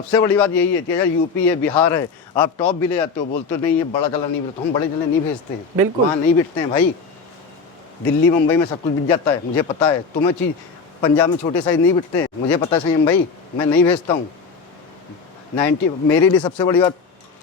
सबसे बड़ी बात यही है कि अगर यूपी है, बिहार है, आप टॉप भी ले जाते हो, बोलते हो नहीं ये बड़ा चला नहीं मिलता, हम बड़े चले नहीं भेजते हैं, बिल्कुल। वहाँ नहीं बिकते हैं भाई। दिल्ली मुंबई में सब कुछ बिक जाता है, मुझे पता है। तुम्हें चीज़ पंजाब में छोटे साइज नहीं बिकते हैं, मुझे पता है संयम भाई, मैं नहीं भेजता हूँ। 90 मेरे लिए सबसे बड़ी बात,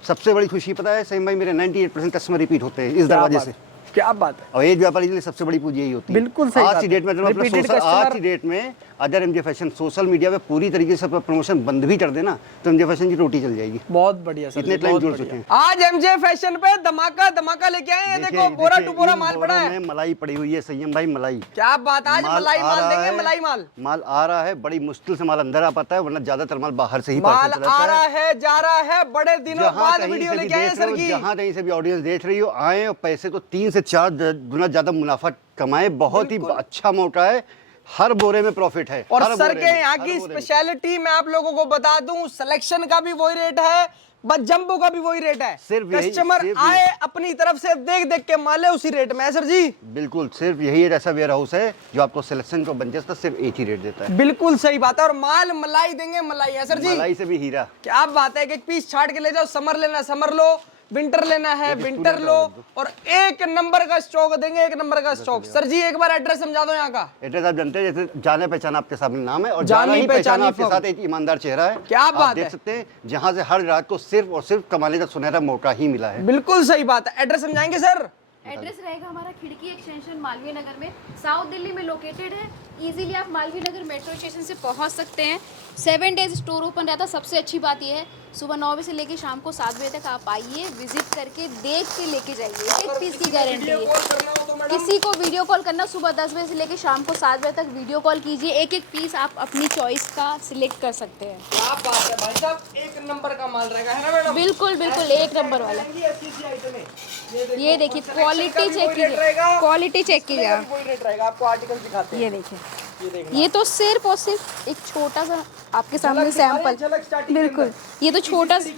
सबसे बड़ी खुशी पता है संयम भाई, मेरे 98% कस्टमर रिपीट होते हैं इस दरवाजे से। क्या बात है। और एक व्यापारी के लिए सबसे बड़ी पूंजी यही होती है। बिल्कुल सही आज की डेट में आज की डेट में अगर एमजे फैशन सोशल मीडिया पे पूरी तरीके से प्रमोशन बंद भी कर देना तो एमजे फैशन की रोटी चल जाएगी। बहुत बढ़िया सर, इतने क्लाइंट जुड़ चुके हैं। आज एमजे फैशन पे धमाका धमाका लेके आए हैं। देखो बोरा टू बोरा माल पड़ा है, मलाई पड़ी हुई है संयम भाई, मलाई। क्या बात, आज मलाई माल देंगे। मलाई माल आ रहा है, बड़ी मुश्किल से माल अंदर आ पाता है, वरना ज्यादातर माल बाहर से ही माल आ रहा है, जा रहा है। बड़े दिनों बाद वीडियो लेके आए सर की। जहाँ कहीं से भी ऑडियंस देख रही हो, आए और पैसे को 3 से 4 गुना ज्यादा मुनाफा कमाए। बहुत ही अच्छा मौका है, हर बोरे में प्रॉफिट है। और सर के यहाँ की स्पेशलिटी मैं आप लोगों को बता दूं, सिलेक्शन का भी वही रेट है, बस जंबो का भी वही रेट है। सिर्फ कस्टमर आए अपनी तरफ से देख देख के माले उसी रेट में है सर जी। बिल्कुल, सिर्फ यही एक ऐसा वेयर हाउस है जो आपको सिलेक्शन को बंचेस का सिर्फ एक ही रेट देता है। बिल्कुल सही बात है। और माल मलाई देंगे, मलाई है सर जी, मलाई से भी हीरा। क्या बात है। एक पीस छाट के ले जाओ, समर लेना समर लो, विंटर लेना है विंटर लो, और एक नंबर का स्टॉक देंगे, एक नंबर का स्टॉक। सर जी एक बार एड्रेस समझा दो यहाँ का। एड्रेस आप जानते हैं, जैसे जाने पहचाना आपके सामने नाम है और जानी पहचाना आपके साथ एक ईमानदार चेहरा है। क्या बात देख सकते हैं, जहाँ से हर रात को सिर्फ और सिर्फ कमाने का सुनहरा मौका ही मिला है। बिल्कुल सही बात है। एड्रेस समझाएंगे सर? एड्रेस रहेगा हमारा खिड़की एक्सटेंशन मालवीय नगर में, साउथ दिल्ली में लोकेटेड है। इजीली आप मालवीय नगर मेट्रो स्टेशन से पहुंच सकते हैं। 7 डेज स्टोर ओपन रहता है। सबसे अच्छी बात यह है सुबह 9 बजे से लेकर शाम को 7 बजे तक आप आइए, विजिट करके देख के लेके जाइए। एक पीस की गारंटी है। किसी को वीडियो कॉल करना, सुबह 10 बजे से लेकर शाम को 7 बजे तक वीडियो कॉल कीजिए। एक एक पीस आप अपनी चॉइस का सिलेक्ट कर सकते हैं। क्या बात है भाई साहब, एक नंबर का माल रहेगा, है ना मैडम? बिल्कुल बिल्कुल एक नंबर वाला। ये देखिए क्वालिटी चेक कीजिए, क्वालिटी चेक कीजिए। आपको आर्टिकल दिखाते हैं। ये देखिए, ये तो सिर्फ और सिर्फ एक छोटा सा आपके सामने सैंपल। बिल्कुल, ये तो छोटा सा,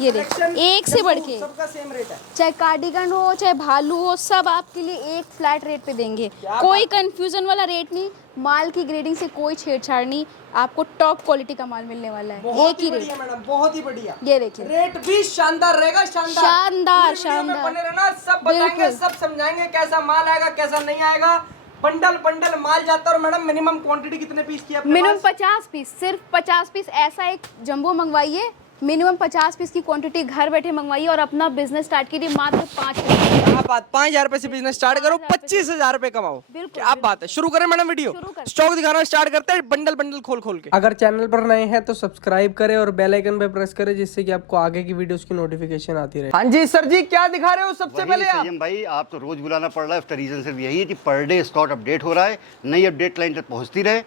ये देखिए एक से बढ़ के सबका सेम रेट है। चाहे कार्डिगन हो चाहे भालू हो, सब आपके लिए एक फ्लैट रेट पे देंगे। कोई कंफ्यूजन वाला रेट नहीं, माल की ग्रेडिंग से कोई छेड़छाड़ नहीं, आपको टॉप क्वालिटी का माल मिलने वाला है। एक ही रेट मैडम, बहुत ही बढ़िया। ये देखिए रेट भी शानदार रहेगा, शानदार शानदार बने शानदार। रहना, सब बताएंगे, सब समझाएंगे कैसा माल आएगा कैसा नहीं आएगा। बंडल बंडल माल जाता है। और मैडम मिनिमम क्वांटिटी कितने पीस की है? मिनिमम 50 पीस, सिर्फ 50 पीस। ऐसा एक जंबो मंगवाइए, मिनिमम 50 पीस की क्वांटिटी घर बैठे मंगवाइए और अपना बिजनेस स्टार्ट कीजिए मात्र 5,000। बात 5,000 रुपए से बिजनेस स्टार्ट करो, 25,000 रुपए कमाओ। क्या बात है। शुरू करें मैडम वीडियो? स्टॉक दिखाना स्टार्ट करते हैं, बंडल बंडल खोल खोल के। अगर चैनल पर नए हैं तो सब्सक्राइब करें और बेल आइकन पे प्रेस करें, जिससे कि आपको आगे की वीडियोस की नोटिफिकेशन आती रहे। हाँ जी सर जी, क्या दिखा रहे हो सबसे पहले आप? भाई आप तो रोज बुलाना पड़ रहा है, उसका रीजन सिर्फ यही है कि पर डे स्टॉक अपडेट हो रहा है, नई अपडेट क्लाइंट तक पहुंचती रहे,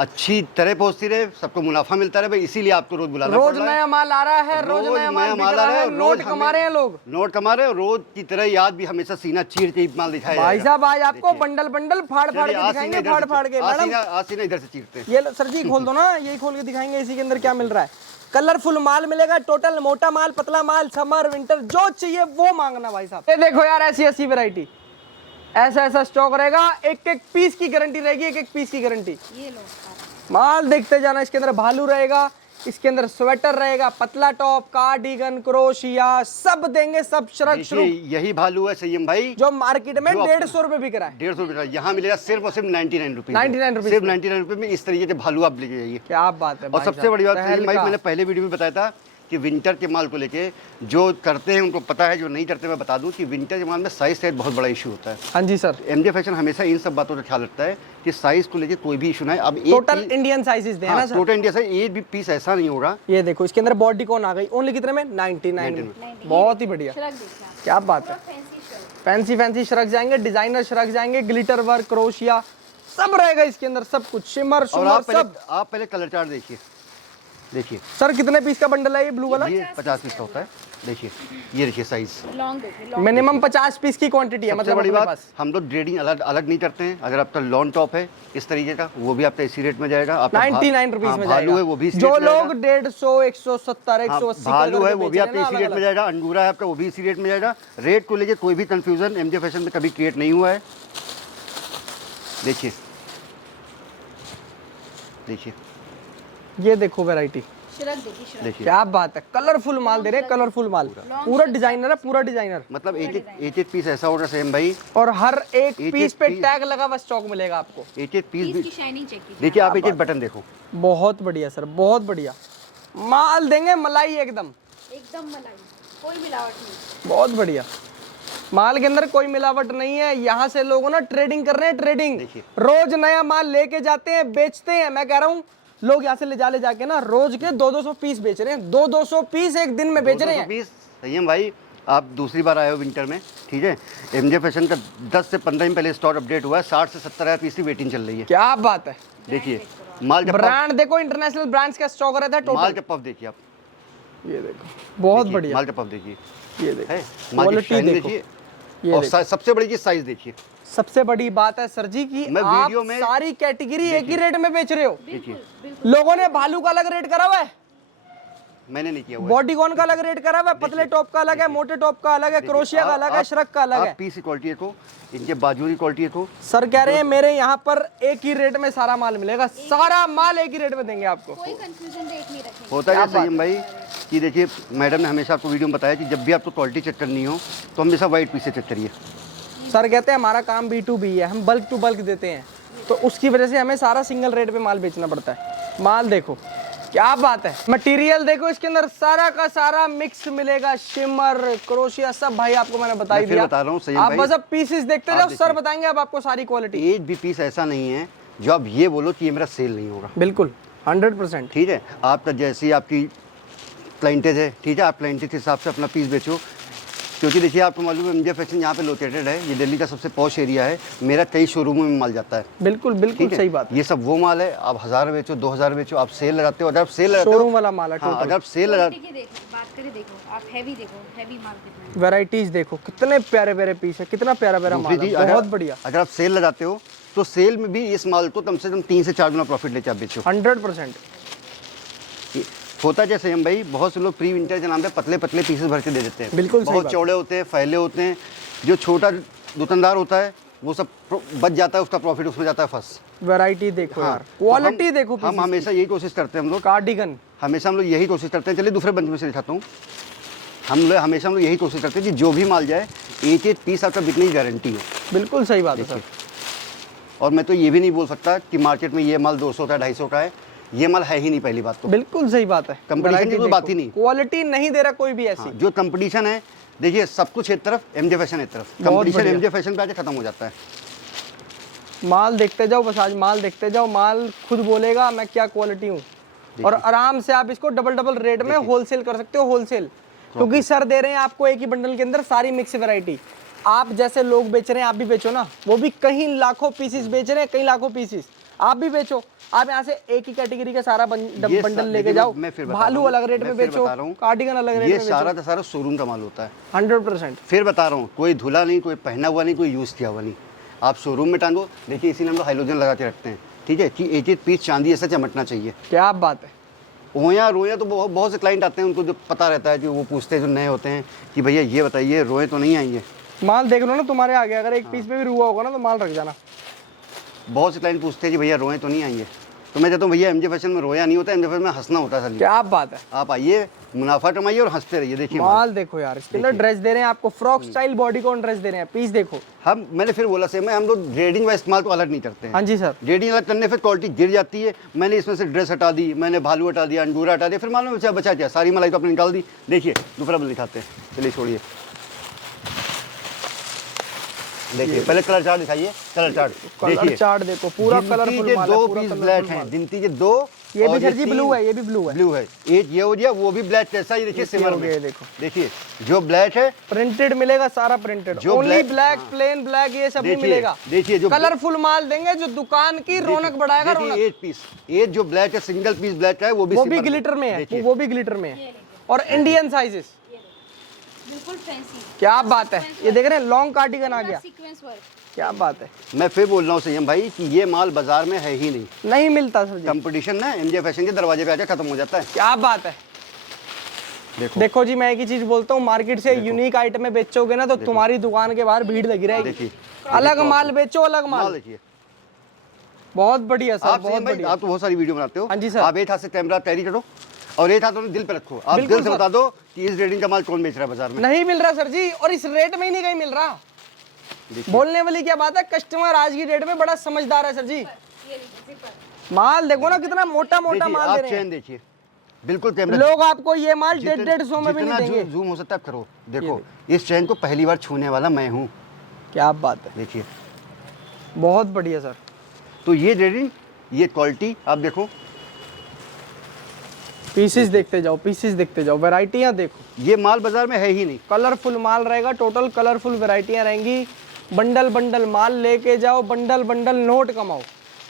अच्छी तरह पहुंचती रहे, सबको मुनाफा मिलता रहे भाई, इसीलिए आपको रोज बुलाना पड़ रहा है। रोज नया माल आ रहा है, रोज नया माल आ रहा है, नोट कमा रहे हैं लोग, नोट कमा रहे हैं। रोज की तरह याद भी हमेशा सीना चीर के माल दिखाया भाई साहब। आज आपको बंडल बंडल फाड़ फाड़ के दिखाएंगे, फाड़ फाड़ के। मैडम आज सीना इधर से चीरते हैं। ये सर जी खोल दो ना, यही खोल के दिखाएंगे इसी के अंदर क्या मिल रहा है। कलरफुल माल मिलेगा, टोटल मोटा माल, पतला माल, समर विंटर जो चाहिए वो मांगना भाई साहब। ये देखो यार, ऐसी ऐसी वैरायटी, ऐसा ऐसा स्टॉक रहेगा, एक एक पीस की गारंटी रहेगी, एक एक पीस की गारंटी। ये लो माल देखते जाना। इसके अंदर भालू रहेगा, इसके अंदर स्वेटर रहेगा, पतला टॉप, कार्डिगन, क्रोशिया, सब देंगे, सब शरक शुरू। यही भालू है संयम भाई, जो मार्केट में 150 रुपए बिक रहा है। 150 रुपए यहाँ मिलेगा सिर्फ और सिर्फ 99 रुपीज। 99 रुपीज, सिर्फ 99 रुपए में इस तरीके के भालू आप लेके जाइए। क्या बात है। और सबसे बड़ी बात संयम भाई, मैंने पहले वीडियो में बताया था कि विंटर के माल को लेके जो करते हैं उनको पता है, जो नहीं करते मैं बता दूं कि विंटर के माल में साइज साइज बहुत बड़ा इशू होता है। हाँ जी सर। एमजे फैशन हमेशा इन सब बातों का ख्याल रखता है कि साइज को लेके कोई भी इशू ना है। अब टोटल इंडियन साइजेस देना हाँ, सर। टोटल इंडिया से एक भी पीस ऐसा नहीं होगा। ये देखो इसके अंदर बॉडी कौन आ गई, ओनली कितने में? 99 में। बहुत ही बढ़िया, क्या बात है। फैंसी फैंसी श्रग जाएंगे, डिजाइनर श्रग जाएंगे, ग्लिटर वर्क, क्रोशिया सब रहेगा इसके अंदर, सब कुछ शिमर शिमर सब। आप पहले कलर चार्ट देखिए, देखिए सर कितने पीस का बंडल है ये ब्लू वाला? ये 50 पीस का होता है। देखिए ये देखिए साइज, मिनिमम 50 पीस की क्वांटिटी है। मतलब बड़ी बात, हम लोग ग्रेडिंग अलग अलग नहीं करते हैं। अगर आपका लॉन टॉप है इस तरीके का, वो भी आपका इसी रेट में जाएगा। आपका 99 रुपीज में जाएगा। भालू है वो भी, जो लोग 150, 170, 180 भालू है वो भी आपका इसी रेट में जाएगा। अंगूरा है आपका वो भी इसी रेट में जाएगा। रेट को लेके कोई भी कंफ्यूजन एमजे फैशन में कभी क्रिएट नहीं हुआ है। देखिए देखिए, ये देखो वैरायटी श्रग देखिए, श्रग। देखिए क्या बात है, कलरफुल माल दे रहे हैं, कलरफुल माल, पूरा डिजाइनर है, पूरा डिजाइनर। मतलब एक एक पीस ऐसा होगा सेम भाई, और हर एक एक पीस पे पीस- टैग लगा हुआ स्टॉक मिलेगा आपको। एक एक पीस पीस की शाइनिंग चेक कीजिए। देखिए आप, एक एक बटन देखो, बहुत बढ़िया सर, बहुत बढ़िया माल देंगे, मलाई एकदम, एकदम मलाई, कोई मिलावट नहीं। बहुत बढ़िया माल के अंदर कोई मिलावट नहीं है। यहाँ से लोगों ना ट्रेडिंग कर रहे हैं, ट्रेडिंग, देखिए। रोज नया माल लेके जाते हैं, बेचते हैं। मैं कह रहा हूँ लोग यहाँ से ले जाके ना रोज के 200 पीस बेच रहे हैं, 200 पीस एक दिन में बेच रहे हैं। पीस संयम भाई, आप दूसरी बार आए हो विंटर में, ठीक है। एमजे फैशन का 10 से 15 दिन पहले स्टॉक अपडेट हुआ है, 60 से 70 हज़ार पीस की वेटिंग चल रही है। क्या बात है, देखिए माल जब ब्रांड देखो, इंटरनेशनल ब्रांड्स का स्टॉक रहता है माल टोटल। जब पफ देखिए आप, ये देखो बहुत देखिए, बढ़िया, माल जब पफ देखिए, ये देखो है माल की क्वालिटी शाइन देखो, देखिए, ये और देखो। सबसे बड़ी चीज साइज देखिए। सबसे बड़ी बात है सर जी की मैं आप वीडियो में- सारी कैटेगरी एक ही रेट में बेच रहे हो। देखिए लोगों ने भालू का अलग रेट करा हुआ है, मैंने नहीं किया हुआ है। बॉडीकॉन का अलग रेट करा हुआ है, पतले टॉप का अलग है, मोटे टॉप का अलग है, क्रोशिया का अलग है, श्रग का अलग आप है। पीस की क्वालिटी देखो, इनके बाजू की क्वालिटी देखो। सर कह रहे हैं मेरे यहाँ पर एक ही रेट में सारा माल मिलेगा, सारा माल एक ही रेट में देंगे आपको। कोई कंफ्यूजन रेट नहीं रखेंगे। होता है संयम भाई कि देखिए, मैडम ने हमेशा आपको वीडियो में बताया कि जब भी आपको क्वालिटी चेक करनी हो तो हमेशा वाइट पीस से चेक करिए। सर कहते हैं हमारा काम B2B है, हम बल्क टू बल्क देते हैं, तो उसकी वजह से हमें सारा सिंगल रेट पे माल बेचना पड़ता है। माल देखो क्या बात है, मटेरियल देखो, इसके अंदर सारा का सारा मिक्स मिलेगा, शिमर, क्रोशिया, सब भाई आपको मैंने बता ही मैं फिर दिया। बता रहा हूँ संयम आप भाई, बस अब पीसेस देखते आप जाओ, सर देखिए। बताएंगे अब आपको सारी क्वालिटी। एक भी पीस ऐसा नहीं है जो आप ये बोलो कि ये मेरा सेल नहीं होगा। बिल्कुल 100%। ठीक है, आपका जैसी आपकी क्लाइंटेज है, ठीक है, आप क्लाइंटेज के हिसाब से अपना पीस बेचो। क्योंकि देखिए आपको मालूम है एमजे फैशन यहाँ पे लोकेटेड है, ये दिल्ली का सबसे पॉश एरिया है, मेरा कई शोरूमों में माल जाता है। बिल्कुल बिल्कुल ठीक है, सही बात है। ये सब वो माल है, आप 1000 बेचो, 2000 बेचो, आप सेल लगाते हो। अगर आप सेल लगाते शोरूम हो, वाला माल है हाँ, टोटल। अगर आप सेल लगा, क्वालिटी की देखो, बात करें देखो, आप हैवी देखो, हैवी माल कितना है। वैरायटीज देखो, कितने प्यारे प्यारे पीस है, कितना प्यारा प्यारा माल दूसरी है, चीज, बहुत बढ़िया। अगर आप सेल लगाते हो तो सेल में भी इस माल को कम से कम 3 से 4 गुना प्रॉफिट लेके आप बेचो। 100%। होता जैसे हम भाई, बहुत से लोग प्री विंटर के नाम पे पतले पतले पीसेस भर के दे देते हैं। बिल्कुल सही बहुत बात। चौड़े होते हैं, फैले होते हैं। जो छोटा दुकानदार होता है वो सब बच जाता है, उसका प्रॉफिट उसमें जाता है फंस। वैरायटी देखो हाँ, यार, तो क्वालिटी हम- देखो। हम हमेशा यही कोशिश करते हैं, हम लोग कार्डिगन, हमेशा हम लोग यही कोशिश करते हैं। चलिए दूसरे बंद में से दिखाता हूँ। हमेशा हम लोग यही कोशिश करते हैं कि जो भी माल जाए एक एक पीस आपका बिकने की गारंटी है। बिल्कुल सही बात है सर। और मैं तो ये भी नहीं बोल सकता कि मार्केट में ये माल 200 का 250 का है, ये माल है ही नहीं। पहली बात तो बिल्कुल सही बात है, कंपटीशन की कोई बात ही नहीं। क्वालिटी नहीं दे रहा कोई भी ऐसी। हाँ, जो कंपटीशन है, देखिए सब कुछ एक तरफ, एमजे फैशन एक तरफ। कंपटीशन बढ़िया। एमजे फैशन पे आके खत्म हो जाता है। माल देखते जाओ बस, आज माल देखते जाओ, माल खुद बोलेगा मैं क्या क्वालिटी हूँ। और आराम से आप इसको डबल डबल रेट में होलसेल कर सकते हो, होलसेल। क्योंकि सर दे रहे हैं आपको एक ही बंडल के अंदर सारी मिक्स वैरायटी। आप जैसे लोग बेच रहे हैं आप भी बेचो ना, वो भी कहीं लाखों पीसेस बेच रहे हैं, कई लाखों पीसेस, आप भी बेचो। आप यहाँ से एक ही कैटेगरी का सारा ये बंडल लेके देखिए, जाओ, मैं फिर बता भालू रहा हूँ, अलग रेट मैं में फिर बेचो, बता रहा हूँ, कार्डिगन अलग रेट ये में सारा बेचो। का सारा शोरूम का माल होता है। 100%। फिर बता रहा हूँ, कोई धुला नहीं, कोई पहना हुआ नहीं, कोई यूज़ किया हुआ नहीं। आप शोरूम में टांगो, देखिए इसीलिए हम लोग हाइलोजन लगा के रखते हैं, ठीक है, कि एक एक पीस चांदी ऐसा चमकना चाहिए। क्या बात है। रोया रोया तो बहुत से क्लाइंट आते हैं, उनको जो पता रहता है, जो वो पूछते हैं, जो नए होते हैं कि भैया ये बताइए रोए तो नहीं आएंगे। माल देख लो ना तुम्हारे आगे, अगर एक पीस पे भी रुआ होगा ना तो माल रख जाना। बहुत से क्लाइंट पूछते हैं कि भैया रोए तो नहीं आएंगे, तो मैं कहता हूँ भैया एमजे फैशन में रोया नहीं होता, एमजे फैशन में हंसना होता है सर। क्या बात है। आप आइए, मुनाफा कमाइए और हंसते रहिए। देखिए माल देखो यार, इसके अंदर ड्रेस दे रहे हैं आपको, फ्रॉक स्टाइल बॉडीकॉन ड्रेस दे रहे हैं, पीस देखो। मैंने फिर बोला से हम लोग ग्रेडिंग व इस्तेमाल तो अलग नहीं करते हैं। हाँ जी सर। ग्रेडिंग अलग करने फिर क्वालिटी गिर जाती है। मैंने इसमें से ड्रेस हटा दी, मैंने भालू हटा दिया, अंडूरा हटा दिया, फिर मालूम बचा क्या, सारी मलाई तो अपने निकाल दी। देखिए दूसरा बल दिखाते हैं, चलिए छोड़िए। देखिए पहले कलर चार्ट दिखाइए, कलर चार्ट कलर चार्ट देखो, पूरा कलरफुल माल है, दो पूरा पीस colourful ब्लैक माल। हैं, गिनती के दो। ये भी और सर जी तीन ब्लू है, ये भी ब्लू है। ब्लू है। एक ये हो गया, वो भी ब्लैक जैसा ही। देखिए ये सिमर हो में गया, देखो। देखिए जो ब्लैक है, प्रिंटेड मिलेगा, सारा प्रिंटेड, जो only black- black, plain black, ये सब नहीं देखिए, मिलेगा। देखिए जो कलरफुल माल देंगे जो दुकान की रौनक बढ़ाएगा, देखिए रौनक। एक पीस, एक जो ब्लैक है, सिंगल पीस ब्लैक है, वो भी वो भी सिमर में। ग्लिटर में है, देखिए वो भी ग्लिटर में है, और इंडियन साइजेस। बिल्कुल फैंसी। क्या बात है, ये देख रहे हैं लॉन्ग कार्डिगन आ गया, सीक्वेंस वर्क। क्या बात है। मैं फिर बोल रहा हूँ संयम भाई कि ये माल बाजार में है ही नहीं। नहीं मिलता सर जी, कंपटीशन ना एमजे फैशन के दरवाजे पे आके खत्म हो जाता है। क्या बात है। देखो देखो जी, मैं एक ही चीज बोलता हूँ, मार्केट से यूनिक आइटम में बेचोगे ना तो तुम्हारी दुकान के बाहर भीड़ लगी रहेगी। देखिए अलग माल बेचो, अलग माल माल। देखिए। बहुत बढ़िया सर, आप बहुत संयम भाई, बढ़िया। आप तो बहुत सारी वीडियो बनाते हो। हाँ जी सर। आप एक हाथ से कैमरा कैरी करो, और ये था तो दिल पे रखो, आप बिल्कुल दिल से सर। बता दो कि इस रेटिंग का माल कौन बेच रहा है बाजार में। नहीं मिल रहा सर जी, और इस रेट में ही नहीं कहीं मिल रहा। बोलने वाली क्या बात है, कस्टमर आज की डेट में बड़ा समझदार है सर जी। ये लीजिए zipper। माल देखो ना कितना मोटा मोटा देखिए, माल दे आप रहे चेन हैं देखिए, बिल्कुल कैमरा लोग। आपको ये माल 150 में भी नहीं देंगे। जूम हो सकता है, आप करो। देखो इस चेन को पहली बार छूने वाला मैं हूँ। क्या बात है, देखिए बहुत बढ़िया सर। तो ये रेटिंग, ये क्वालिटी आप देखो, पीसेस देखते जाओ, पीसेस देखते जाओ, वैरायटियां देखो। ये माल बाजार में है ही नहीं। कलरफुल माल रहेगा, टोटल कलरफुल वैरायटियां रहेंगी। बंडल बंडल माल लेके जाओ, बंडल बंडल नोट कमाओ।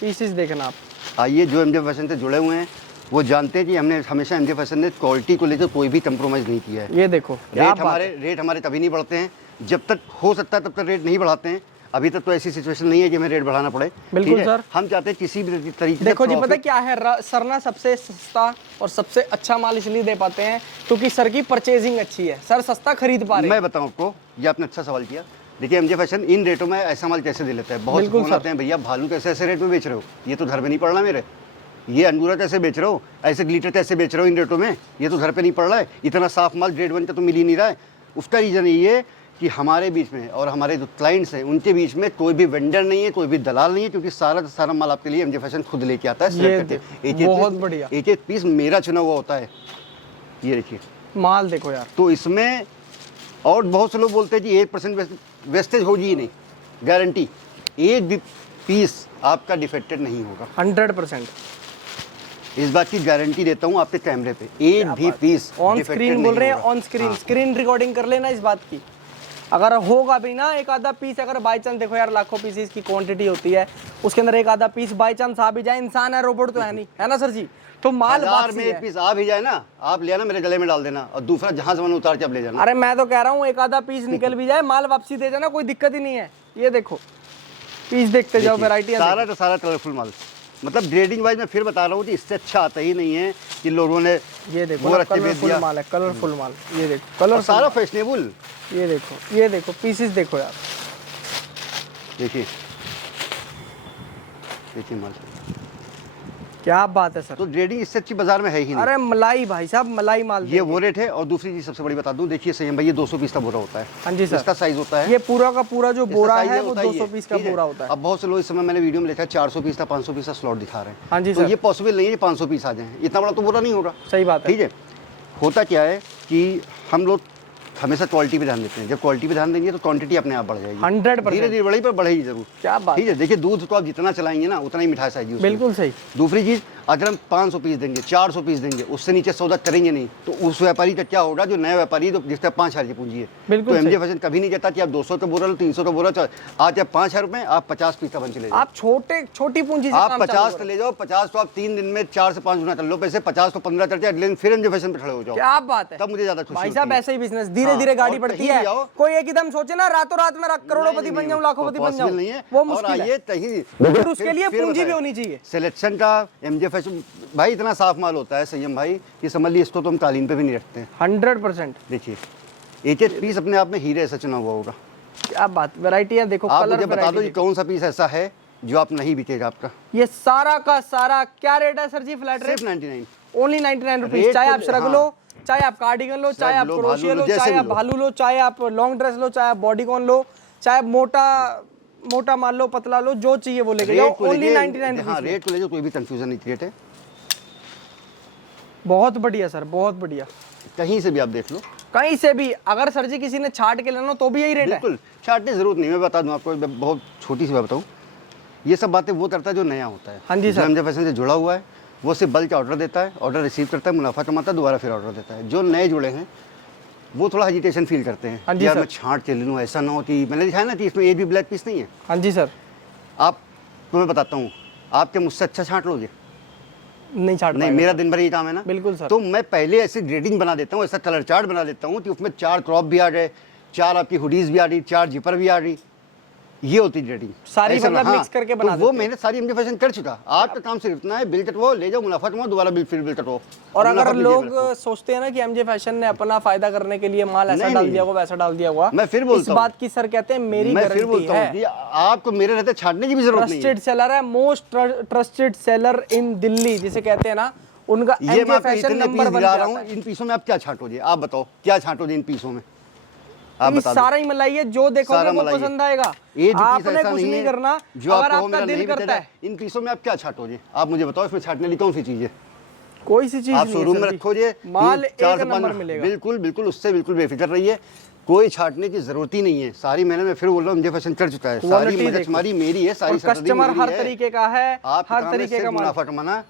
पीसेस देखना आप। आइए, जो एमजे फैशन से जुड़े हुए हैं वो जानते हैं कि हमने हमेशा एमजे फैशन ने क्वालिटी को लेकर कोई भी कंप्रोमाइज़ नहीं किया है। ये देखो रेट हमारे तभी नहीं बढ़ते हैं जब तक हो सकता है तब तक रेट नहीं बढ़ाते हैं। अभी तक तो ऐसी सिचुएशन नहीं है कि हमें रेट बढ़ाना पड़े। बिल्कुल ठीक है? सर। हम चाहते हैं किसी भी तरीके से देखो जी, पता profit- क्या है, सर ना सबसे सस्ता और सबसे अच्छा माल इसलिए दे पाते हैं क्योंकि सर की परचेजिंग अच्छी है। सर सस्ता खरीद पा रहे हैं। मैं बताऊं आपको, ये आपने अच्छा सवाल किया। देखिए एमजे फैशन इन रेटों में ऐसा माल कैसे दे लेता है। बहुत बिल्कुल फोन सर। आते हैं, भैया भालू कैसे ऐसे रेट में बेच रहे हो, ये तो घर पे नहीं पड़ रहा मेरे। ये अंगूरा कैसे बेच रहे हो, ऐसे ग्लिटर कैसे बेच रहे हो इन रेटों में, ये तो घर पे नहीं पड़ रहा है। इतना साफ माल ग्रेड 1 का तो मिल ही नहीं रहा है। उसका रीज़न ये है कि हमारे बीच में और हमारे जो क्लाइंट्स हैं उनके बीच में कोई भी वेंडर नहीं है, कोई भी दलाल नहीं है, क्योंकि सारा का सारा माल आपके लिए एमजे फैशन खुद लेके आता है। ये select करके। देखो, एक-एक बहुत पीस- बढ़िया। एक-एक पीस मेरा चुना हुआ होता है। ये देखिए, माल देखो यार, तो इसमें और बहुत से लोग बोलते हैं कि 1% वेस्टेज होगी ही नहीं। गारंटी, एक भी पीस आपका डिफेक्टेड नहीं होगा। 100%। इस बात की गारंटी देता हूँ आपके कैमरे पे, एक भी पीस ऑन defected स्क्रीन नहीं बोल रहे हैं, होगा। On screen. हाँ। स्क्रीन रिकॉर्डिंग कर लेना इस बात की। अगर होगा भी ना एक आधा पीस, अगर बाई चांस, देखो यार लाखों पीसेस की क्वांटिटी होती है, उसके अंदर एक आधा पीस बाई चांस आ भी जाए, इंसान है, रोबोट तो है नहीं, है ना सर जी। तो माल 1000 वापसी में है। एक पीस आ भी जाए ना, आप ले आना, मेरे गले में डाल देना, और दूसरा जहां से मन उतार के आप ले जाना। अरे मैं तो कह रहा हूँ एक आधा पीस निकल भी जाए, माल वापसी दे जाना, कोई दिक्कत ही नहीं है। ये देखो पीस देखते जाओ, वैरायटी सारा का सारा कलरफुल माल, मतलब ग्रेडिंग वाइज मैं फिर बता रहा हूँ कि इससे अच्छा आता ही नहीं है कि लोगों ने ये देखो वो ना, रख के बेच कलरफुल दिया। माल है, कलरफुल माल। ये देखो और कलर सारा फैशनेबल। ये देखो पीसेस देखो यार। देखिए देखिए माल, क्या बात है सर। तो ग्रेडिंग इससे अच्छी बाजार में है ही नहीं। अरे मलाई भाई साहब, मलाई माल ये वो रेट है। और दूसरी चीज सबसे बड़ी बता दूं, देखिए संयम भाई, ये 200 पीस का बोरा होता है। हाँ जी सर। इसका साइज होता है, ये पूरा का पूरा जो इसका बोरा size है ये वो होता है 200 ये, पीस का ठीक है? बोरा होता है। अब बहुत से लोग इस समय मैंने वीडियो में लिखा है 400 पीस का 500 पीस का स्लॉट दिखा रहे हैं। हाँ जी तो सर। ये पॉसिबल नहीं है कि 500 पीस आ जाए, इतना बड़ा तो बोरा नहीं होगा। सही बात है। ठीक है। होता क्या है कि हम लोग हमेशा क्वालिटी पे ध्यान देते हैं। जब क्वालिटी पे ध्यान देंगे तो क्वांटिटी अपने आप बढ़ जाएगी। 100%। धीरे धीरे बढ़ेगी, पर बढ़ेगी जरूर। क्या बात ठीक है। देखिए दूध को आप जितना चलाएंगे ना उतना ही मिठास आएगी उसमें। बिल्कुल सही। दूसरी चीज, अगर हम 500 पीस देंगे, 400 पीस देंगे, उससे नीचे सौदा करेंगे नहीं, तो उस व्यापारी का क्या होगा, जो नया व्यापारी है, जिसका 5000 की पूंजी है। बिल्कुल तो एमजे सही। फैशन कभी नहीं कहता कि आप 200 का बोरा लो, 300 का बोरा लो। आज आप 5000 रुपए, आप 50 पीस का बन चले जाओ। आप छोटी पूंजी से आप काम 50 चालू का ले जाओ, 50 तो आप 3 दिन में 4 से 5 गुना कर लो पैसे, 50 तो 15 कर जाए, अगले दिन फिर एमजे फैशन पे खड़े हो जाओ। क्या बात है। तब मुझे ज्यादा खुशी भाई होती साहब है। ऐसे ही बिजनेस धीरे हाँ, धीरे गाड़ी और बढ़ती कहीं है। भी आओ। कोई एकदम सोचे ना रातों रात में करोड़पति बन जाऊं, लाखोंपति बन जाऊं, नहीं है। वो और मुश्किल आइए है। कहीं फिर उसके लिए पूंजी भी होनी चाहिए। सिलेक्शन का एमजे फैशन भाई इतना साफ माल होता है संयम भाई, कि समझ लीजिए इसको तो हम कालीन पे भी नहीं रखते हैं। 100%। देखिए एक एक पीस अपने आप में हीरे ऐसा चुना हुआ होगा। क्या बात, वैरायटियां देखो, आप कलर मुझे बता दो वैरायटी कि कौन सा पीस ऐसा है जो आप नहीं बिकेगा आपका। ये सारा का सारा क्या रेट है सर जी, फ्लैट रेट? सिर्फ 99। Only 99 rupees. रेट चाहे तो- आप श्रग हाँ। लो, चाहे आप कार्डिगन लो, चाहे आप लो, क्रोशिया भालू लो, लो, जैसे चाहे भी आप लो। भालू लो, चाहे आप लॉन्ग ड्रेस लो, चाहे आप बॉडीकॉन लो, चाहे मोटा माल लो, पतला लो, जो चाहिए वो लेके जाओ। रेट को ओनली लेके 99 हाँ, रुपीज। रेट को लेके कोई भी कंफ्यूजन नहीं क्रिएट है। बहुत बढ़िया सर, बहुत बढ़िया। कहीं से भी आप देख लो, कहीं से भी अगर सर जी किसी ने छाट के लेना तो भी यही रेट है। बिल्कुल छाटने की जरूरत नहीं। मैं बता दूं आपको, बहुत छोटी सी बात बताऊं, ये सब बातें वो करता है जो नया होता है। हाँ जी जो सर। एमजे फैशन से जुड़ा हुआ है वो सिर्फ बल्क ऑर्डर देता है, ऑर्डर रिसीव करता है, मुनाफा कमाता है, दोबारा फिर ऑर्डर देता है। जो नए जुड़े हैं वो थोड़ा हेजिटेशन फील करते हैं हाँ जी कि यार सर। मैं छांट के ले लूँ, ऐसा ना हो कि मैंने दिखाया ना कि इसमें एक भी ब्लैक पीस नहीं है। हाँ जी सर। आप तुम्हें बताता हूँ, आप क्या मुझसे अच्छा छांट लोगे? नहीं छाट नहीं, पाएगा। मेरा दिन भर ये काम है ना। बिल्कुल सर। तो मैं पहले ऐसे ग्रेडिंग बना देता हूँ, ऐसा कलर चार्ट बना देता हूँ कि उसमें 4 क्रॉप भी आ जाए, 4 आपकी हुडीज भी आ रही, 4 जिपर भी आ रही। ये होती ग्रेडिंग सारी ऐसा ना, मतलब मिक्स करके बना तो देते वो हैं। मैंने सारी एमजे फैशन कर चुका। आपका काम सिर्फ इतना है, बिल कटवाओ, ले जाओ, मुनाफा कमाओ, दोबारा बिल फिर बिल कटवाओ। और मुनाफा अगर भी लोग जेब में रखो। सोचते हैं ना कि एमजे फैशन ने अपना फायदा करने के लिए माल ऐसा नहीं, डाल नहीं। दिया होगा, वैसा डाल दिया होगा, मैं फिर बोलता इस हूँ। बात की सर कहते हैं मेरी मैं फिर गारंटी बोलता हूँ है। कि आपको मेरे रहते छाटने की भी जरूरत नहीं है। ट्रस्टेड सेलर है, मोस्ट ट्रस्टेड सेलर इन दिल्ली जिसे कहते हैं ना, उनका ये मैं एमजे आपको फैशन इतने नंबर पीस 1 दिला पे रहा आता हूँ, है। इन पीसों में आप क्या छांटोगे? आप बताओ क्या छांटोगे इन पीसों में? आप ये बता दो। सारा ही मलाई है, जो देखोगे सारा वो मलाई है। पसंद आएगा। एक भी पीस आपने ऐसा कुछ नहीं नहीं है करना, जो अगर आपको आपका मेरा दिल नहीं करता बिकेगा। है, इन पीसों में आप क्या छांटोगे? आप मुझे बताओ, इसमें छांटने वाली कौन सी चीज है? कोई सी चीज आप नहीं है शोरूम सर में जी। रखोगे, माल 4 एक से 5 नंबर मिलेगा। बिल्कुल बिल्कुल, उससे बिल्कुल बेफिक्र रहिए। कोई छाटने की जरूरत ही नहीं है। सारी मैं फिर बोल रहा हूँ, मुझे फैशन चढ़ चुका है। सारी क्वालिटी मदद देखो। हमारी मेरी है, सारी और सरहदी कस्टमर मेरी हर है। तरीके का है, आप हर काम है तरीके सिर्फ का माल। मुनाफा कमाना।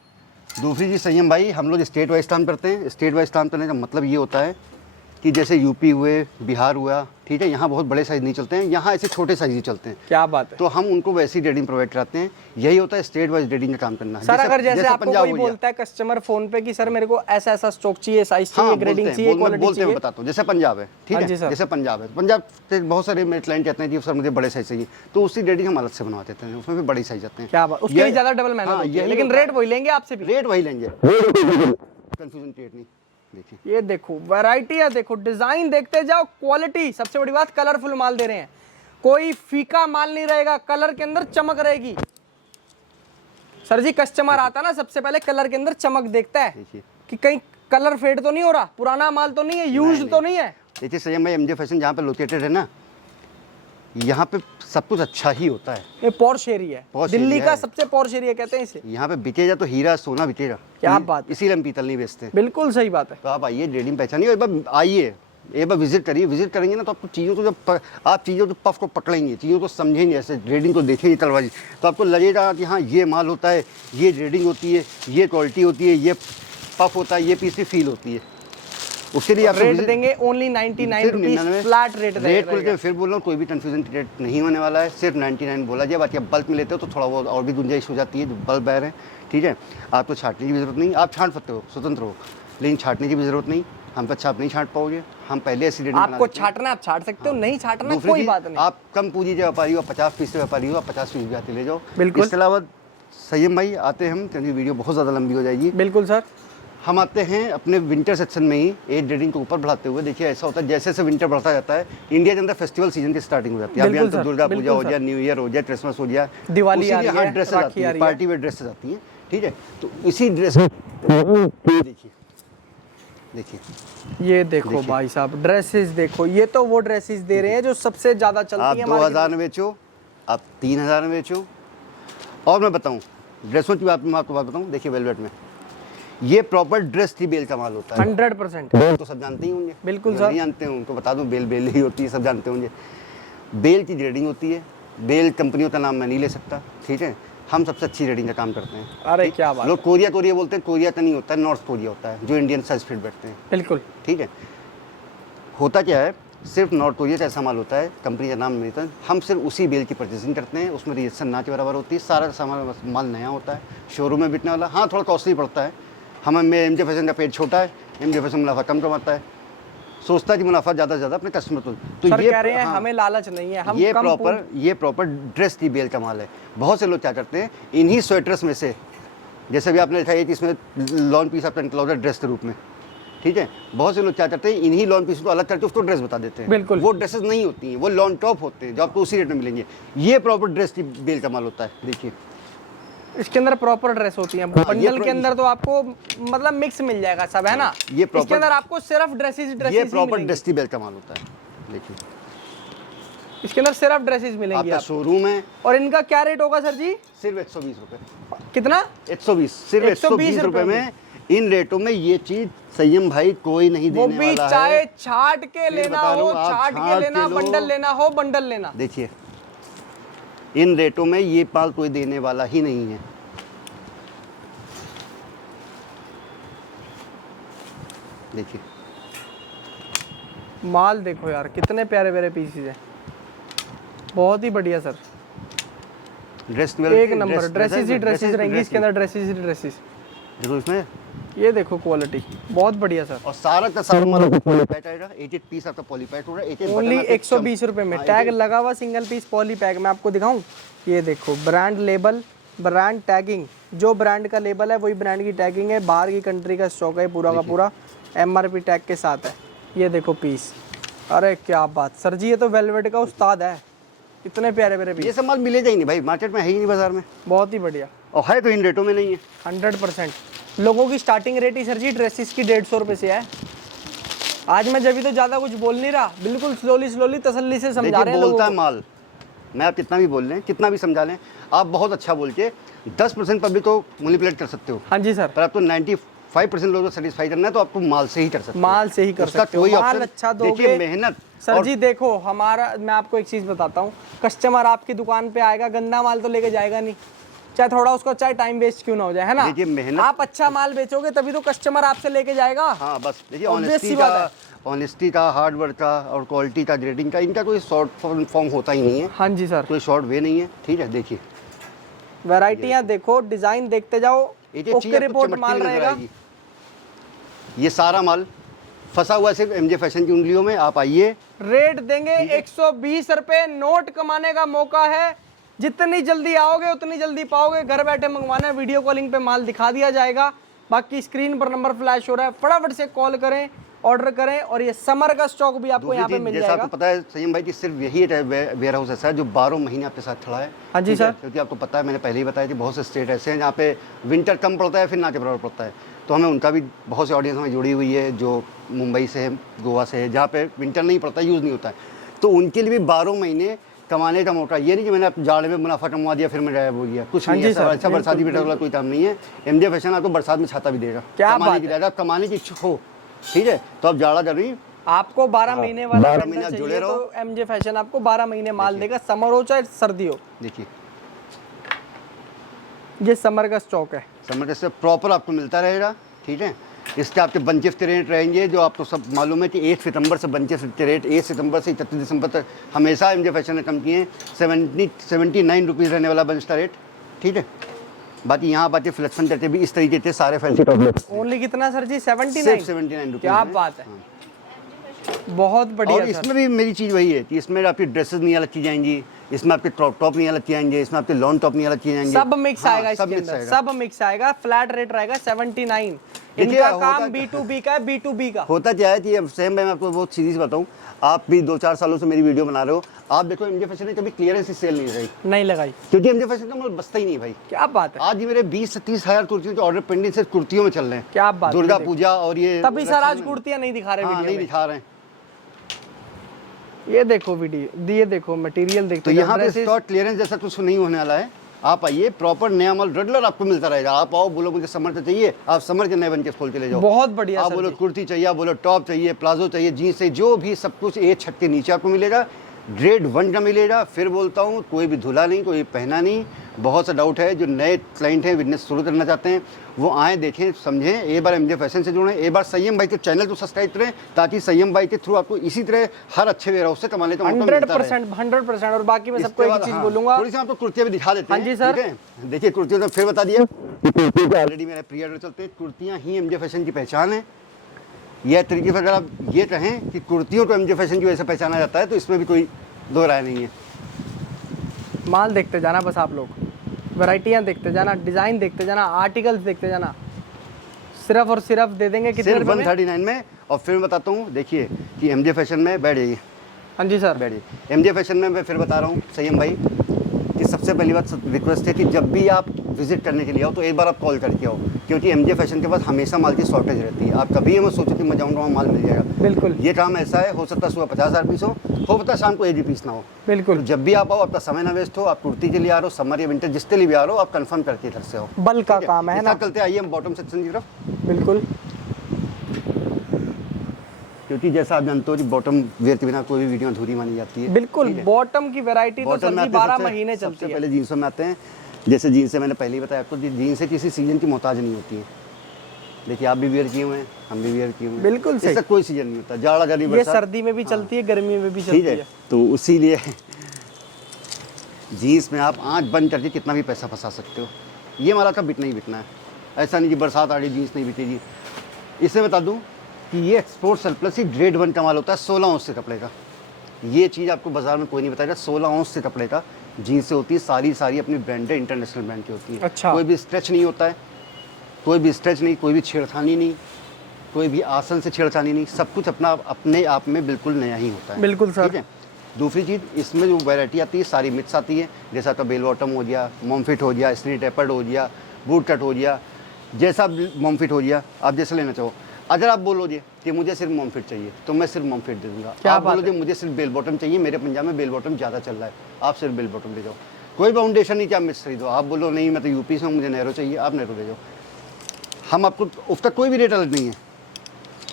दूसरी चीज संयम भाई, हम लोग स्टेट वाइज काम करते हैं। स्टेट वाइज काम करने का मतलब ये होता है कि जैसे यूपी हुए, बिहार हुआ, ठीक है, यहाँ बहुत बड़े साइज नहीं चलते हैं, यहाँ ऐसे छोटे साइज ही चलते हैं। क्या बात है। तो हम उनको वैसी रेडिंग प्रोवाइड कराते हैं। यही होता है स्टेट वाइज रेडिंग का काम करना। सर अगर जैसे आपको पंजाब कोई हो गया। बोलता है कस्टमर फोन पे कि सर मेरे को ऐसा ऐसा स्टॉक चाहिए, साइज हाँ, चाहिए, ग्रेडिंग चाहिए, क्वालिटी बोलते हैं, चाहिए, मैं बताता हूँ। जैसे पंजाब है, ठीक हाँ जी है, सर। जैसे पंजाब है, पंजाब से बहुत सारे मेरे क्लाइंट कहते हैं कि सर मुझे बड़े साइज चाहिए, तो उसी रेडिंग हम अलग से बनवा देते हैं, उसमें भी बड़ी साइज आते हैं। क्या बात, उसके लिए ज्यादा डबल मेहनत होती है, लेकिन रेट वही लेंगे आपसे भी। रेट वही लेंगे, कंफ्यूजन क्रिएट नहीं। देखिए ये देखो वैरायटी है, देखो डिजाइन देखते जाओ, क्वालिटी, सबसे बड़ी बात कलरफुल माल दे रहे हैं। कोई फीका माल नहीं रहेगा, कलर के अंदर चमक रहेगी। सर जी कस्टमर आता ना सबसे पहले कलर के अंदर चमक देखता है देखिए कि कहीं कलर फेड तो नहीं हो रहा, पुराना माल तो नहीं है, यूज्ड तो नहीं है। देखिए संयम भाई, एमजे फैशन जहाँ पे लोकेटेड है ना, यहाँ पे सब कुछ अच्छा ही होता है। ये पॉश एरिया है, पॉश दिल्ली एरिया का है। सबसे पॉश एरिया कहते हैं इसे। यहाँ पे बिकेगा तो हीरा सोना बिकेगा। क्या बात है। इसीलिए हम पीतल नहीं बेचते। बिल्कुल सही बात है। तो आप आइए, रेडिंग पहचानिए, एक बार आइए, एक बार विजिट करिए। विजिट करेंगे ना तो आपको चीज़ों को आप चीज़ों को पफ को पकड़ेंगे, चीज़ों को समझेंगे, ऐसे रेडिंग को देखेंगे तलवारी, तो आपको लगेगा कि हाँ ये माल होता है, ये रेडिंग होती है, ये क्वालिटी होती है, ये पफ होता है, ये पीस की फील होती है। उसके लिए आप रेट देंगे only 99 rupees, flat rate rate को लेकर फिर बोल रहा हूँ, कोई भी कंफ्यूजन रेट नहीं होने वाला है, सिर्फ 99 बोला जाए। बाकी आप बल्क में लेते हो तो थोड़ा बहुत और भी गुंजाइश हो जाती है, जो बल्क बैर है, ठीक है। आपको छाटने की भी जरूरत नहीं, आप छाट सकते हो, स्वतंत्र हो, लेकिन छाटने की भी जरूरत नहीं। हम पे आप नहीं छाट पाओगे, हम पहले ऐसी रेडिंग आपको छाटना आप छाट सकते हो, नहीं छाटना दूसरी कोई चीज़, बात नहीं। आप कम पूंजी के व्यापारी हो, 50 पीस से व्यापारी हो, आप 50 पीस भी आते ले जाओ। बिल्कुल। इसके अलावा संयम भाई आते हैं हम, क्योंकि वीडियो बहुत ज़्यादा लंबी हो जाएगी। बिल्कुल सर। हम आते हैं अपने विंटर सेक्शन में ही एज रेडिंग को ऊपर बढ़ाते हुए। देखिए ऐसा होता है, जैसे जैसे विंटर बढ़ता जाता है, इंडिया के अंदर फेस्टिवल सीजन की स्टार्टिंग हो जाती है। अभी बिल्कुल तो सर, दुर्गा पूजा बिल्कुल हो सर। जाए, न्यू ईयर हो जाए, क्रिसमस हो जाए, दिवाली आ उसी के रही हाँ है, ड्रेसेस राखी आती आ हैं, रही है। पार्टी वेयर ड्रेसेस आती हैं, ठीक है। तो इसी ड्रेस देखिए देखिए ये देखो भाई साहब ड्रेसेस देखो, ये तो वो ड्रेसेस दे रहे हैं जो सबसे ज्यादा आप चलती है 2000 में बेचो, आप 3000 में बेचो। और मैं बताऊं ड्रेसों की बात, मैं आपको बात बताऊं, देखिए वेलवेट में ये प्रॉपर ड्रेस थी, बेल का माल होता है। 100%। बेल तो सब जानते ही होंगे, बिल्कुल जो सर। नहीं जानते हैं उनको बता दूं, बेल बेल ही होती है, सब जानते होंगे। बेल की ग्रेडिंग होती है, बेल कंपनियों का नाम मैं नहीं ले सकता, ठीक है। हम सबसे अच्छी रेडिंग का काम करते हैं। अरे ठीक? क्या बात लोग कोरिया कोरिया बोलते हैं, कोरिया तो नहीं होता है, नॉर्थ कोरिया होता है, जो इंडियन साइज फिट बैठते हैं, बिल्कुल। ठीक है। होता क्या है, सिर्फ नॉर्थ कोरिया का ऐसा माल होता है, कंपनी का नाम नहीं होता है, हम सिर्फ उसी बेल की परचेसिंग करते हैं, उसमें रिएक्शन ना के बराबर होती है, सारा सामान माल नया होता है, शोरूम में बिकने वाला। हाँ थोड़ा कॉस्टली पड़ता है, हमें एमजे फैशन का पेज छोटा है, एमजे फैशन मुनाफा कम कमाता है, सोचता है कि मुनाफा ज़्यादा से ज़्यादा अपने कस्टमर को। तो सर ये कह रहे हैं हाँ, हमें लालच नहीं है, हम ये कम प्रॉपर ड्रेस की बेल का माल है। बहुत से लोग क्या करते हैं, इन्हीं स्वेटर्स में से, जैसे भी आपने देखा है कि इसमें लॉन पीस आपका निकला होता है ड्रेस के रूप में, ठीक है। बहुत से लोग क्या करते हैं, इन्हीं लॉन पीस को अलग करके उसको ड्रेस बता देते हैं। बिल्कुल। वो ड्रेसेस नहीं होती हैं, वो लॉन टॉप होते हैं जो आपको उसी रेट में मिलेंगे। ये प्रॉपर ड्रेस की बेल का माल होता है। देखिए इसके अंदर प्रॉपर ड्रेस होती है, बंडल के अंदर तो आपको मतलब मिक्स मिल जाएगा सब, है ना। ये proper- इसके अंदर आपको सिर्फ ड्रेसेस ये ड्रेसेस प्रॉपर ड्रेस की बेल का माल होता है। देखिए इसके अंदर सिर्फ ड्रेसेस मिलेंगी आपका आपको। शोरूम है, और इनका क्या रेट होगा सर जी? सिर्फ 120 रुपये। कितना? 120, सिर्फ 120 रुपये में। इन रेटों में ये चीज संयम भाई कोई नहीं वो देने भी वाला चाहे है। छाट के फिर लेना बता हो, रहा हूँ, आप छाट के छाट लेना, के लो। बंडल लेना हो, बंडल लेना। देखिए इन रेटों में ये माल कोई देने वाला ही नहीं है। देखिए माल देखो यार कितने प्यारे प्यारे पीसेस हैं, बहुत ही बढ़िया सर, ड्रेस एक नंबर। ड्रेसेस ही ड्रेसेस रहेंगी इसके अंदर, ड्रेसेस ही ड्रेसेस। देखो इसमें, ये देखो क्वालिटी बहुत बढ़िया सर। और सारा का सारा माल आपको पॉलीपैक आएगा। 8 पीस आपका पॉलीपैक हो रहा है। 8 ओनली 120 रुपए में टैग लगा हुआ, सिंगल पीस पॉली पैक। मैं आपको दिखाऊं, ये देखो ब्रांड लेबल, ब्रांड टैगिंग, जो ब्रांड का लेबल है वही ब्रांड की टैगिंग है। बाहर की कंट्री का स्टॉक है पूरा का पूरा, MRP टैग के साथ है। ये देखो पीस, अरे क्या बात सर जी, ये तो वेलवेट का उस्ताद है। इतने प्यारे प्यारे ये पीस, सब माल मिलेगा ही नहीं भाई, मार्केट में है ही नहीं, बाजार में। बहुत ही बढ़िया, और है तो इन रेटों में नहीं है। 100%। लोगों की स्टार्टिंग रेट ही सर जी ड्रेसेस की 150 रुपए से है। आज मैं जब भी तो ज्यादा कुछ बोल नहीं रहा, बिल्कुल स्लोली तसल्ली से समझा रहे हैं लोगों बोलता है को। माल, मैं आप कितना भी बोल लें, कितना भी समझा लें, आप बहुत अच्छा बोल के 10% पब्लिक को मैनिपुलेट कर सकते हो, हाँ जी सर, पर आप तो 95% लोगों को सेटिस्फाई करना है तो आपको माल से ही कर सकते हो। माल से ही कर उसका सकते हो। कोई माल ऑप्शन अच्छा दोगे। देखिए मेहनत सर जी देखो हमारा, मैं आपको एक चीज बताता हूँ, कस्टमर आपकी दुकान पे आएगा, गंदा माल तो लेके जाएगा नहीं, चाहे थोड़ा उसको चाहे टाइम वेस्ट क्यों ना हो जाए, है ना। देखिए मेहनत, आप अच्छा माल बेचोगे तभी तो कस्टमर आपसे लेके जाएगा। हाँ बस देखिए Obvious सी बात है। ऑनेस्टी का, हार्ड वर्क का और क्वालिटी का, ग्रेडिंग का, इनका कोई शॉर्ट फॉर्म होता ही नहीं है, हाँ जी सर, कोई शॉर्ट वे नहीं है। ठीक है, देखिए वैरायटियां देखो, डिजाइन देखते जाओ, एक चीज ओके आपको रिपोर्ट चमकती माल हुई नजर रहेगा। आएगी। ये सारा माल फंसा हुआ है सिर्फ एमजे फैशन की उंगलियों में। आप आइए, रेट देंगे 120 रुपए, नोट कमाने का मौका है। जितनी जल्दी आओगे उतनी जल्दी पाओगे। घर बैठे मंगवाना है, वीडियो कॉलिंग पे माल दिखा दिया जाएगा। बाकी स्क्रीन पर नंबर फ्लैश हो रहा है, फटाफट से कॉल करें, ऑर्डर करें। और ये समर का स्टॉक भी आपको यहाँ पे मिल जैसा जाएगा। आपको पता है संयम भाई कि सिर्फ यही वेयर हाउस ऐसा है जो 12 महीने आपके साथ खड़ा है। हाँ जी ठीक है? सर। क्योंकि आपको पता है, मैंने पहले ही बताया कि बहुत से स्टेट ऐसे हैं जहाँ पे विंटर कम पड़ता है, फिर ना के बराबर पड़ता है। तो हमें उनका भी बहुत सी ऑडियंस हमें जुड़ी हुई है जो मुंबई से है, गोवा से है, जहाँ पे विंटर नहीं पड़ता, यूज़ नहीं होता है। तो उनके लिए भी 12 महीने कमाने का मौका। ये नहीं कि मैंने जाड़े में मुनाफा कमा दिया फिर मैं गायब हो गया, कुछ हाँ नहीं जी है। सर, अच्छा बरसाती बेटा वाला कोई काम नहीं है। एमजे फैशन आपको बरसात में छाता भी देगा, क्या कमाने बात की है। ज़्यादा कमाने की इच्छुक हो, ठीक है, तो आप जाड़ा कर रही आपको 12 महीने वाला 12 बंडल महीने आप चाहिए जुड़े रहो। तो एमजे फैशन आपको 12 महीने माल देगा, समर हो चाहे सर्दी हो। देखिए ये समर का स्टॉक है। समर से प्रॉपर आपको मिलता रहेगा। ठीक है, इसके आपके बंचेस के रेट रहेंगे जो आपको सब मालूम है कि 1 सितंबर से बंचेस के रेट 1 सितंबर से 31 दिसंबर तक हमेशा एमजे फैशन ने कम किए हैं। 79 रुपीज़ रहने वाला बंच का रेट। ठीक है, बाकी यहाँ बाकी फ्लेक्शन करके भी इस तरीके के सारे फैंसी टॉप ओनली कितना सर जी? 79। सिर्फ 79 रुपीज़। क्या बात है, बहुत बढ़िया और सर। इसमें भी मेरी चीज़ वही है कि इसमें आपकी ड्रेसेस नहीं अलग की जाएंगी, इसमें आपके क्रॉप टॉप नहीं अलग किए जाएंगे, इसमें आपके लॉन्ग टॉप नहीं अलग किए जाएंगे। सब मिक्स हाँ, आएगा सब इसके मिक्स अंदर, आएगा। सब मिक्स आएगा। फ्लैट रेट रहेगा 79। देखिए, इनका होता काम B2B का है, B2B का। होता क्या है कि अब सेम मैं आपको बहुत सीधी सी बताऊं, आप भी 2-4 सालों से मेरी वीडियो बना रहे हो, आप देखो एमजे फैशन ने कभी क्लियरेंस की सेल नहीं लगाई, नहीं लगाई। क्योंकि एमजे फैशन का माल बचता ही नहीं भाई। क्या बात है, आज ही मेरे 20 से 30 हज़ार कुर्तियों के ऑर्डर पेंडिंग से कुर्तियों में चल रहे हैं। क्या बात है। दुर्गा पूजा और ये तभी सर आज कुर्तियां नहीं दिखा रहे हाँ, वीडियो नहीं में। दिखा रहे हैं। ये देखो वीडियो, ये देखो मटेरियल देखते तो जाओ, यहाँ पे dresses- स्टॉक क्लियरेंस जैसा कुछ नहीं होने वाला है। आप आइए, प्रॉपर नया माल रेगुलर आपको मिलता रहेगा। आप आओ, बोलो मुझे समर से चाहिए, आप समर के नए बन के खोल के ले जाओ। बहुत बढ़िया आप सर बोलो जी। कुर्ती चाहिए, आप बोलो टॉप चाहिए, प्लाजो चाहिए, जीन्स चाहिए, जो भी सब कुछ एक छत के नीचे आपको मिलेगा। ग्रेड 1 का मिलेगा। फिर बोलता हूँ, कोई भी धुला नहीं, कोई पहना नहीं। बहुत सा डाउट है, जो नए क्लाइंट हैं, बिजनेस शुरू करना चाहते हैं, वो आएँ, देखें, समझें, एक बार एमजे फैशन से जुड़ें, एक बार संयम भाई के चैनल को सब्सक्राइब करें, ताकि संयम भाई के थ्रू आपको इसी तरह हर अच्छे वेयर हाउस से कमाने का मौका मिलता रहे। 100%। और बाकी मैं सबको इसके एक बाद, चीज हाँ, बोलूंगा, थोड़ी सी आपको कुर्तियाँ भी दिखा देते हाँ हैं। जी सर। ठीक है, देखिए कुर्तियों ने फिर बता दिया कि कुर्तियों के ऑलरेडी मेरे प्री ऑर्डर चलते हैं। कुर्तियाँ ही एमजे फैशन की पहचान है। यह तरीके से अगर आप ये कहें कि कुर्तियों को एमजे फैशन की वजह से पहचाना जाता है, तो इसमें भी कोई दो राय नहीं है। माल देखते जाना बस आप लोग, वैरायटियां देखते जाना, डिजाइन देखते जाना, आर्टिकल्स देखते जाना। सिर्फ और सिर्फ दे देंगे कितने सिर्फ रुपए में? 139 में। और फिर मैं बताता हूँ, देखिए कि एमजे फैशन में बैठ जाइए, हाँ जी सर। बैठिए। एमजे फैशन में मैं फिर बता रहा हूँ संयम भाई कि सबसे पहली बात रिक्वेस्ट है कि जब भी आप विजिट करने के लिए आओ तो एक बार आप कॉल करके आओ, क्योंकि एमजे फैशन के पास हमेशा माल की शॉर्टेज रहती है। आप कभी ये मत सोचो कि मैं जाऊँगा वहाँ माल मिल जाएगा। बिल्कुल ये काम ऐसा है, हो सकता है सुबह 50,000 पीस हो सकता है शाम को एक भी पीस ना हो। बिल्कुल। तो जब भी आप आओ, आपका समय ना वेस्ट हो। आप कुर्ती के लिए आ रहे हो, समर या विंटर जिसके लिए भी आ रहे हो, आप कंफर्म करके इधर से हो। बल का ठीक काम है इस ना। तरह चलते आइए हम बॉटम सेक्शन की तरफ, बिल्कुल। क्योंकि जैसा आप जानते हो कि बॉटम वेयर के बिना कोई भी वीडियो अधूरी मानी जाती है। बिल्कुल, बॉटम की वैरायटी तो बॉटम सर में जी आते हैं 12 सबसे- महीने सबसे चलती है। पहले जीन्सों में आते हैं। जैसे जीन्स से मैंने पहले ही बताया आपको, जीन्स से किसी सीजन की मोहताज नहीं होती है। देखिए, आप भी वेयर किए हुए हैं, हम भी वेयर किए हुए हैं। बिल्कुल सही। इसका कोई सीजन नहीं होता, जाड़ा गर्मी ये बरसात। सर्दी में भी चलती है, गर्मी में भी ठीक चलती है, है। तो इसीलिए जीन्स में आप आँख बंद करके कितना भी पैसा फंसा सकते हो। ये माला का बिकना ही बिकना है। ऐसा नहीं कि बरसात आ रही जीन्स नहीं बिकेगी। इसमें बता दूं कि ये एक्सपोर्ट सरप्लस ही ग्रेड 1 का माल होता है, 16 औंस से कपड़े का। ये चीज़ आपको बाजार में कोई नहीं बताएगा। 16 औंस से कपड़े का जीन्स से होती है, सारी अपनी ब्रांडेड इंटरनेशनल ब्रांड की होती है। अच्छा। कोई भी स्ट्रेच नहीं होता है, कोई भी स्ट्रेच नहीं, कोई भी छेड़खानी नहीं, कोई भी आसन से छेड़खानी नहीं। सब कुछ अपने आप में बिल्कुल नया ही होता है। बिल्कुल सर। ठीक है। दूसरी चीज़, इसमें जो वैरायटी आती है सारी मिक्स आती है। जैसा तो बेल बॉटम हो गया, मॉम फिट हो गया, स्ट्रीट टैपर्ड हो गया, बूट कट हो गया, जैसा आप मॉम फिट हो गया, आप जैसे लेना चाहो। अगर आप बोलोगे कि मुझे सिर्फ मॉम फिट चाहिए तो मैं सिर्फ मॉम फिट दे दूंगा। आप बोलोगे मुझे सिर्फ बेल बॉटम चाहिए, मेरे पंजाब में बेल बॉटम ज़्यादा चल रहा है, आप सिर्फ बेल बॉटम ले जाओ, कोई बाउंडेशन नहीं कि आप मिस खरीदो। आप बोलो नहीं मैं तो यूपी से हूँ, मुझे नैरो चाहिए, आप नैरो ले जाओ, हम आपको उसका कोई भी रेट अलग नहीं है।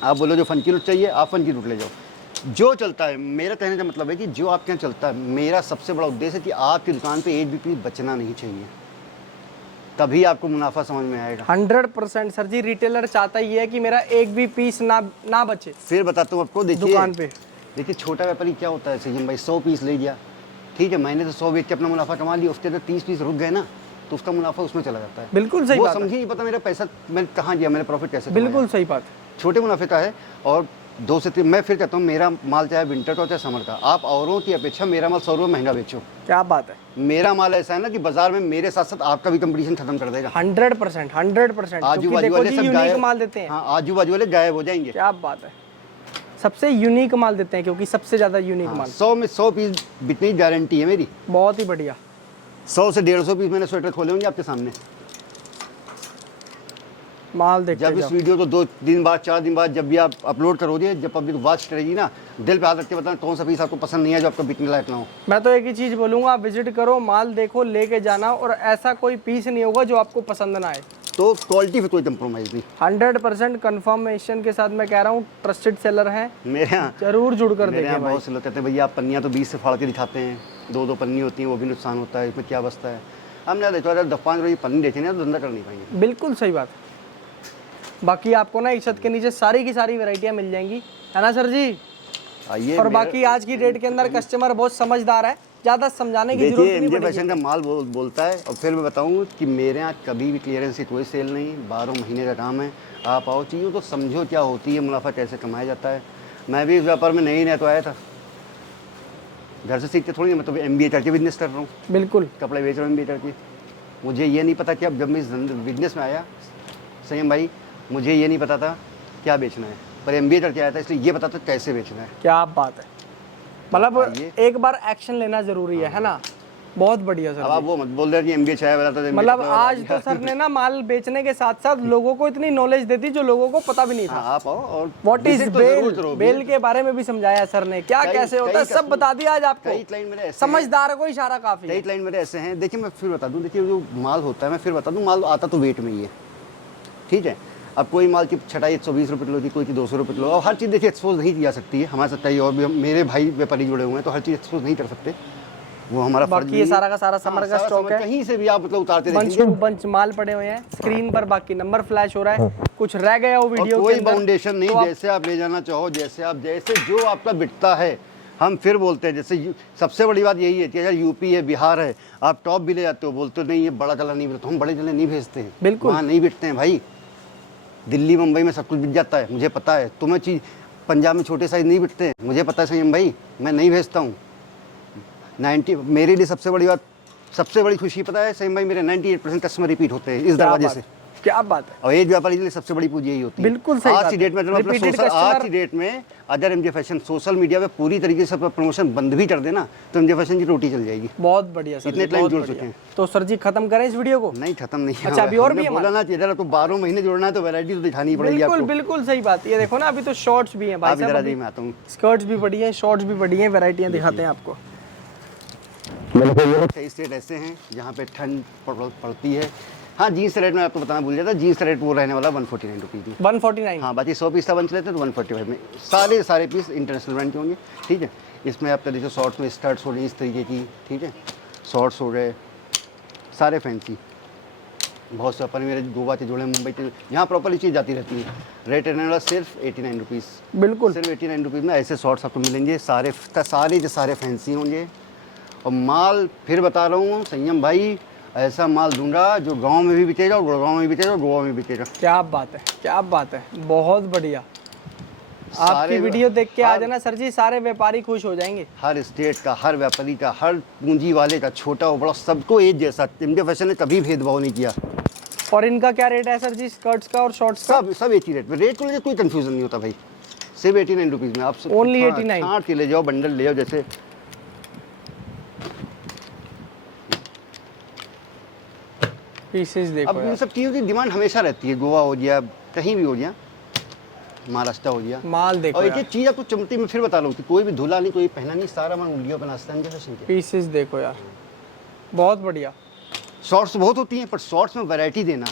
आप बोलो जो फंकी रूट चाहिए, आप फंकी रूट ले जाओ, जो चलता है। मेरा कहने का मतलब है कि जो आपके यहाँ चलता है, मेरा सबसे बड़ा उद्देश्य है कि आपकी दुकान पे एक भी पीस बचना नहीं चाहिए, तभी आपको मुनाफा समझ में आएगा। 100% सर जी, रिटेलर चाहता ही है कि मेरा एक भी पीस ना बचे। फिर बताता हूँ आपको, देखिए दुकान पे देखिए छोटा व्यापारी क्या होता है, संयम भाई 100 पीस ले गया, ठीक है, मैंने तो 100 बेच के अपना मुनाफा कमा लिया, उसके अंदर 30 पीस रुक गए ना, तो उसका मुनाफा उसमें चला जाता है। बिल्कुल सही वो बात है। समझी नहीं पता मेरा पैसा मैंने कहाँ गया, मैंने प्रॉफिट कैसे बिल्कुल कमाया। सही बात। छोटे मुनाफे का है। और 2 से 3 मैं फिर कहता हूँ, मेरा माल चाहे विंटर का हो चाहे समर का, आप औरों की अपेक्षा मेरा माल 100 रुपये महंगा बेचो। क्या बात है। मेरा माल ऐसा है ना कि बाजार में मेरे साथ साथ आपका भी कंपटीशन खत्म कर देगा। 100%। आजू बाजू वाले सब यूनिक माल देते हैं। हाँ, आजू बाजू वाले गायब हो जाएंगे। क्या बात है, सबसे यूनिक माल देते हैं क्योंकि सबसे ज्यादा यूनिक माल। 100 में 100 पीस बिकने की गारंटी है मेरी। बहुत ही बढ़िया। 100 से 150 पीस मैंने स्वेटर खोले होंगे आपके सामने। माल देखते जब इस वीडियो को 2 दिन बाद 4 दिन बाद जब भी आप अपलोड करोगे, जब पब्लिक वॉच करेगी ना, दिल पे हाथ रख के बताना कौन सा पीस आपको पसंद नहीं है जो आपको बिकने लायक ना हो। मैं तो एक ही चीज बोलूंगा, विजिट करो, माल देखो, लेके जाना, और ऐसा कोई पीस नहीं होगा जो आपको पसंद ना आए। तो क्वालिटी पे कोई कंप्रोमाइज नहीं। 100% कंफर्मेशन के साथ मैं कह रहा हूँ, ट्रस्टेड सेलर हैं, मेरे यहाँ जरूर जुड़ कर मेरे देखें यहाँ भाई। बहुत से लोग कहते हैं भैया आप पन्नियाँ तो 20 से फाड़ के दिखाते हैं, 2-2 पन्नी होती हैं, वो भी नुकसान होता है, इसमें क्या बचता है। हमने देखो अगर 10-5 रुपये पन्नी बेचेंगे ना तो धंधा कर नहीं पाएंगे। बिल्कुल सही बात। बाकी आपको ना एक छत के नीचे सारी की सारी वैरायटियां मिल जाएंगी, है ना सर जी। आइए। और बाकी आज की डेट के अंदर कस्टमर बहुत समझदार है, ज़्यादा समझाने की जरूरत नहीं देखिए पड़ेगी। फैशन का माल बोलता है। और फिर मैं बताऊँ कि मेरे यहाँ कभी भी क्लियरेंस की कोई सेल नहीं, 12 महीने का काम है। आप आओ, चीज़ों तो समझो क्या होती है, मुनाफा कैसे कमाया जाता है। मैं भी इस व्यापार में नई तो आया था, घर से सीखते थोड़ी, मैं तो MBA करके बिजनेस कर रहा हूँ। बिल्कुल। कपड़े बेच रहा हूँ MBA करके। मुझे ये नहीं पता कि अब जब मैं इस बिजनेस में आया संयम भाई, मुझे ये नहीं पता था क्या बेचना है, पर MBA करके आया था इसलिए ये पता था कैसे बेचना है। क्या बात है, मतलब एक बार एक्शन लेना जरूरी है ना। बहुत बढ़िया सर। अब आप वो मत बोल रहे कि MBA चाय वाला था। मतलब आज तो सर ने ना माल बेचने के साथ साथ लोगों को इतनी नॉलेज दे दी जो लोगों को पता भी नहीं था। आप आओ और व्हाट इज बेल, बेल के बारे में भी समझाया सर ने, क्या कैसे होता है सब बता दिया आज आपको। कई क्लाइंट मेरे ऐसे समझदार को इशारा काफी है। कई क्लाइंट मेरे ऐसे हैं। देखिए मैं फिर बता दूं, देखिए जो माल होता है मैं फिर बता दूं, माल आता तो वेट में ही है, ठीक है। अब कोई माल की छटाई 120 रुपये किलो की, कोई की 200 रुपये किलो। और हर चीज़ देखिए एक्सपोज नहीं की जा सकती है, हमारे साथ कई और भी मेरे भाई व्यापारी जुड़े हुए हैं, तो हर चीज़ एक्सपोज नहीं कर सकते, वो हमारा बाकी ये सारा का सारा समर का स्टॉक है। कहीं से भी आप मतलब उतारते बंच टू बंच माल पड़े हुए हैं स्क्रीन पर। बाकी नंबर फ्लैश हो रहा है, कुछ रह गया हो वीडियो के कोई अंदर बाउंडेशन नहीं, जैसे आप ले जाना चाहो, जैसे जो आपका बिकता है। हम फिर बोलते हैं जैसे सबसे बड़ी बात यही है कि अगर यूपी है, बिहार है, आप टॉप भी ले जाते हो, बोलते हो नहीं ये बड़ा चला नहीं मिलता, हम बड़े चले नहीं भेजते हैं, बिल्कुल वहाँ नहीं बिकते हैं भाई। दिल्ली मुंबई में सब कुछ बिक जाता है, मुझे पता है। तुम्हें चीज़ पंजाब में छोटे साइज नहीं बिकते हैं, मुझे पता है संयम भाई, मैं नहीं भेजता हूँ। 90 मेरे लिए सबसे बड़ी बात, सबसे बड़ी खुशी पता है संयम भाई, मेरे 98% कस्टमर रिपीट होते हैं इस दरवाजे से। क्या बात है। और एक व्यापारी के लिए सबसे बड़ी पूंजी यही होती है। बिल्कुल सही आज बात की है। डेट में आज की डेट में अगर MJ फैशन सोशल मीडिया पे पूरी तरीके से प्रमोशन बंद भी कर देना तो MJ फैशन की रोटी चल जाएगी। बहुत बढ़िया सर, इतने टाइम जुड़ चुके हैं। तो सर जी खत्म करें इस वीडियो को? नहीं खत्म नहीं। अच्छा अभी और भी है बोला ना कि इधर तो 12 महीने जोड़ना है तो वैरायटी तो दिखानी पड़ेगी आपको। बिल्कुल सही बात। ये देखो ना अभी तो शॉर्ट्स भी हैं भाई साहब, अभी मैं आता हूँ, स्कर्ट्स भी बढ़िया हैं, शॉर्ट्स भी बढ़िया हैं, वैरायटियां दिखाते हैं आपको। कई स्टेट ऐसे हैं जहाँ पे ठंड पड़ती है। हाँ जीन्स रेट में आपको बताना भूल जाता, जीन्स रेट वो रहने वाला 149 रुपीज़ थी। 149। हाँ बाकी 100 पीस का बन चले थे तो 145 में सारे पीस इंटरनेशनल ब्रांड के होंगे, ठीक है। इसमें आपका देखो शॉर्ट्स में स्कर्ट्स हो रही इस तरीके की, ठीक है, शॉर्ट्स हो रहे सारे फैंसी। बहुत से अपन मेरे 2 बातें जुड़े मुंबई के, यहाँ प्रॉपरली चीज़ जाती रहती है। रेट रहने वाला सिर्फ 89 रुपीज़। बिल्कुल सिर्फ 89 रुपीज़ में ऐसे शॉर्ट्स आपको मिलेंगे, सारे फैंसी होंगे। और माल फिर बता रहा हूँ संयम भाई, ऐसा माल दूंगा जो गांव में भी बिकेगा और गुड़गांव में भी बिकेगा और गोवा में भी बिकेगा। क्या बात है, क्या बात है, बहुत बढ़िया। आपकी वीडियो देख के आ जाना सर जी, सारे व्यापारी खुश हो जाएंगे। हर स्टेट का, हर व्यापारी का, हर पूंजी वाले का, छोटा हो बड़ा, सबको एक जैसा। MJ फैशन ने कभी भेदभाव नहीं किया। और इनका क्या रेट है सर जी, स्कर्ट्स का और शॉर्ट्स का? सब एक ही रेट में। रेट को लेकर कोई कंफ्यूजन नहीं होता भाई, सिर्फ 89 रुपीज़ में आप ओनली 89। 8 के ले जाओ, बंडल ले जाओ। जैसे पीसेस देखो अब इन यार, सब चीज़ों की डिमांड हमेशा रहती है, गोवा हो गया, कहीं भी हो गया, महाराष्ट्र हो गया। माल देखो और एक यार, एक चीज़ आपको चमकती मैं फिर बता रहा हूँ कि कोई भी धुला नहीं, कोई पहना नहीं, सारा मैं उंगलियों पर नाचता है फैशन के। पीसेस देखो यार, बहुत बढ़िया। शॉर्ट्स बहुत होती हैं, पर शॉर्ट्स में वैरायटी देना,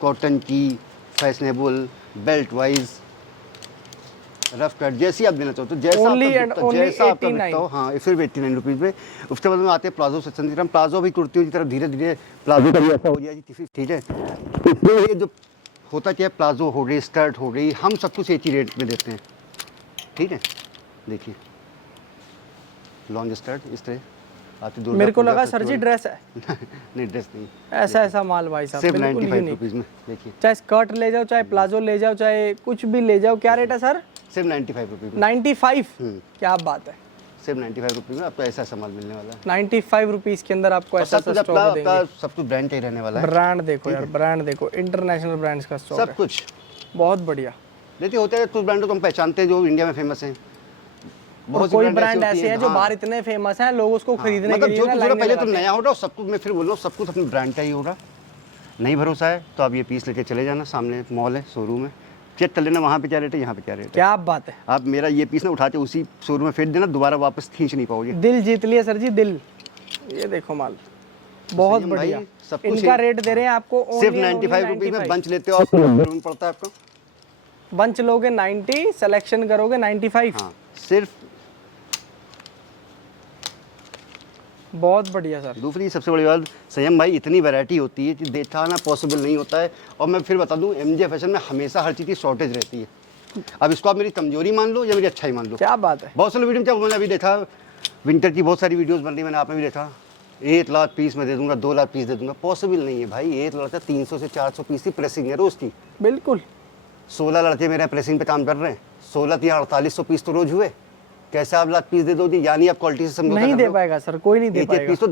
कॉटन की, fashionable, belt wise, rough cut, जैसी आप देना चाहो तो जैसा Only आपका and बिकता- only जैसा आपका 89 बिकता हो, हाँ ये फिर 89 रुपीज़ में। उसके बाद में आते हैं प्लाजो सेक्शन की, हम प्लाजो भी कुर्तियों की तरफ धीरे धीरे प्लाजो का भी ऐसा हो गया जी, ठीक है। इसलिए ये जो होता क्या है, प्लाजो हो गई, स्कर्ट हो गई, हम सब कुछ एक ही रेट में देते हैं, ठीक है। देखिए लॉन्ग स्कर्ट इस तरह आती, दुर्गा मेरे को पूजा लगा सर जी फेस्टिवल- ड्रेस है, नहीं ड्रेस नहीं, ऐसा ऐसा माल भाई साहब, सिर्फ बिल्कुल 95 यूनिक। रुपीज़ में। देखिए चाहे स्कर्ट ले जाओ, चाहे प्लाजो ले जाओ, चाहे कुछ भी ले जाओ, क्या रेट है सर? सिर्फ 95 रुपीज़ में, 95। हम्म। क्या बात है, सिर्फ 95 रुपीज़ में आपको ऐसा सामान मिलने वाला है। 95 रुपीज़ के अंदर आपको और ऐसा सब कुछ स्टॉक आपका देंगे। आपका सब कुछ ब्रांड का ही रहने वाला है, ब्रांड देखो यार, ब्रांड देखो, इंटरनेशनल ब्रांड्स का स्टॉक सब है, कुछ। बहुत बढ़िया। देखिए होता है कुछ ब्रांड तो हम पहचानते हैं जो इंडिया में फेमस हैं, और सी कोई ब्रांड ब्रांड होती ऐसे हैं जो हाँ, बाहर इतने फेमस हैं, लोग उसको खरीदने के मतलब लिए जो ना कुछ लाइनें पहले तो लगाते हैं। नया हो रहा है, सब कुछ मैं फिर बोल रहा हूँ, सब कुछ अपने ब्रांड का ही हो रहा। नहीं भरोसा है तो आप ये पीस लेके चले जाना, सामने मॉल है, शोरूम है, चेक कर लेना वहाँ पे क्या रेट है, यहाँ पे क्या रेट है। क्या बात है, आप मेरा ये पीस ना उठाते उसी शोरूम में फेंक देना, दोबारा वापस खींच नहीं पाओगे। दिल जीत लिया सर जी, दिल। ये देखो माल, बहुत सही है बढ़िया। भाई, सब कुछ इनका है। रेट दे रहे हैं आपको सिर्फ only and only 95 रुपीज़ में 95। बंच लेते हो आप, 90 रुपये में पड़ता है आपको। बंच लोगे 90, सिलेक्शन करोगे 95। हाँ सिर्फ। बहुत बढ़िया सर। दूसरी सबसे बड़ी बात, संयम भाई, इतनी वैरायटी होती है कि दिखाना पॉसिबल नहीं होता है। और मैं फिर बता दूं, एमजे फैशन में हमेशा हर चीज़ की शॉर्टेज रहती है। अब इसको आप मेरी कमजोरी मान लो या मेरी अच्छाई मान लो। क्या बात है, बहुत सारे वीडियो में क्या मैंने अभी देखा, विंटर की बहुत सारी वीडियोस बन रही, मैंने आपने भी देखा, 1 लाख पीस में दे दूंगा, 2 लाख पीस दे दूंगा, पॉसिबल नहीं है भाई। 1 लड़का 300 से 400 पीस की प्रेसिंग है रोज़ की। बिल्कुल। 16 लड़के मेरे प्रेसिंग पे काम कर रहे हैं, 16 या 4800 पीस तो रोज हुए। कैसे आप लाख पीस दे दोगे? यानी आप क्वालिटी से समझौता नहीं कर दे रहे हो। पाएगा सर, कोई नहीं दे एक एक पाएगा। पीस तो